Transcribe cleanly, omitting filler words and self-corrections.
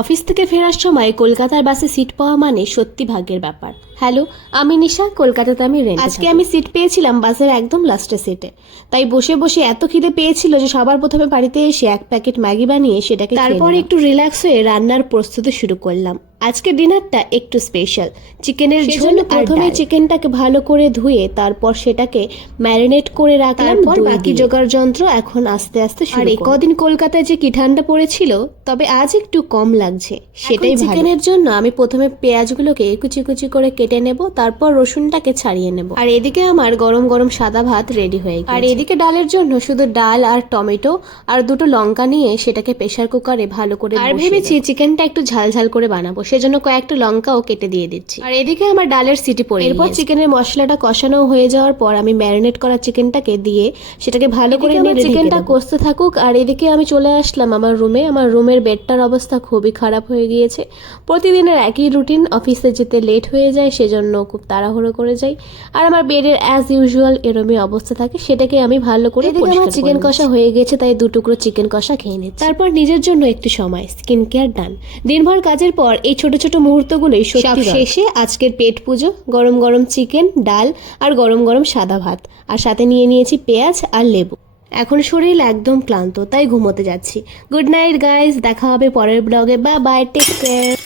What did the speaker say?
Office থেকে ফেরার সময় কলকাতার বাসে সিট পাওয়া মানে সত্যি ভাগ্যের ব্যাপার। হ্যালো, আমি নিশা, কলকাতাতে আমি রেন্টে আজকে থাকি। আমি সিট পেয়েছিলাম বাসের একদম লাস্টের সিটে। তাই বসে বসে এত খিদে পেয়েছিল যে সবার প্রথমে বাড়িতে এসে এক প্যাকেট ম্যাগি বানিয়ে সেটাকে তারপর একটু রিল্যাক্স হয়ে রান্নার প্রস্তুতি শুরু করলাম। আজকে ডিনারটা একটু স্পেশাল, চিকেনের ঝোল। প্রথমে চিকেনটাকে ভালো করে ধুয়ে তারপর সেটাকে ম্যারিনেট করে রাখলাম, তারপর বাকি জোগাড় যন্ত্র এখন আস্তে আস্তে শুরু। আর এই কদিন কলকাতায় যে কি ঠান্ডা পড়েছিল, তবে আজ একটু কম লাগছে, সেটাই ভালো। চিকেনের জন্য আমি প্রথমে পেঁয়াজগুলোকে কুচি কুচি করে কেটে নেব, তারপর রসুনটাকে ছাড়িয়ে নেব। আর এদিকে আমার গরম গরম সাদা ভাত রেডি হয়ে গেছে। আর এদিকে ডালের জন্য শুধু ডাল আর টমেটো আর দুটো লঙ্কা নিয়ে সেটাকে প্রেসার কুকারে ভালো করে আর ভেবেছি চিকেনটা একটু ঝাল ঝাল করে বানাবো, সেজন্য কয়েকটা লঙ্কাও কেটে দিয়ে দিচ্ছি। আর এদিকে আমার ডালের সিটি পড়ে এরপর চিকেনের মশলাটা কষানো হয়ে যাওয়ার পর আমি ম্যারিনেট করা চিকেনটাকে দিয়ে সেটাকে ভালো করে চিকেনটা কষতে থাকুক। আর এদিকে আমি চলে আসলাম আমার রুমে। আমার রুমের বেডটার অবস্থা খুবই খারাপ হয়ে গিয়েছে। প্রতিদিনের একই রুটিন, অফিসে যেতে লেট হয়ে যায়, সেজন্য খুব তাড়াহুড়ো করে যাই। আর আমার বেডের অ্যাজ ইউজুয়াল এরমই অবস্থা থাকে, সেটাকে আমি ভালো করে আমার চিকেন কষা হয়ে গেছে, তাই 2 টুকরো চিকেন কষা খেয়ে নিচ্ছি। তারপর নিজের জন্য একটু সময়, স্কিন কেয়ার ডান। দিনভর কাজের পর এই ছোট ছোট মুহূর্তগুলোই সত্যি শেষে আজকের পেট পুজো। গরম গরম চিকেন, ডাল আর গরম গরম সাদা ভাত, আর সাথে নিয়ে নিয়েছি পেঁয়াজ আর লেবু। এখন শরীর একদম ক্লান্ত, তাই ঘুমোতে যাচ্ছি। গুড নাইট গাইস, দেখা হবে পরের ব্লগে। Bye bye, take care.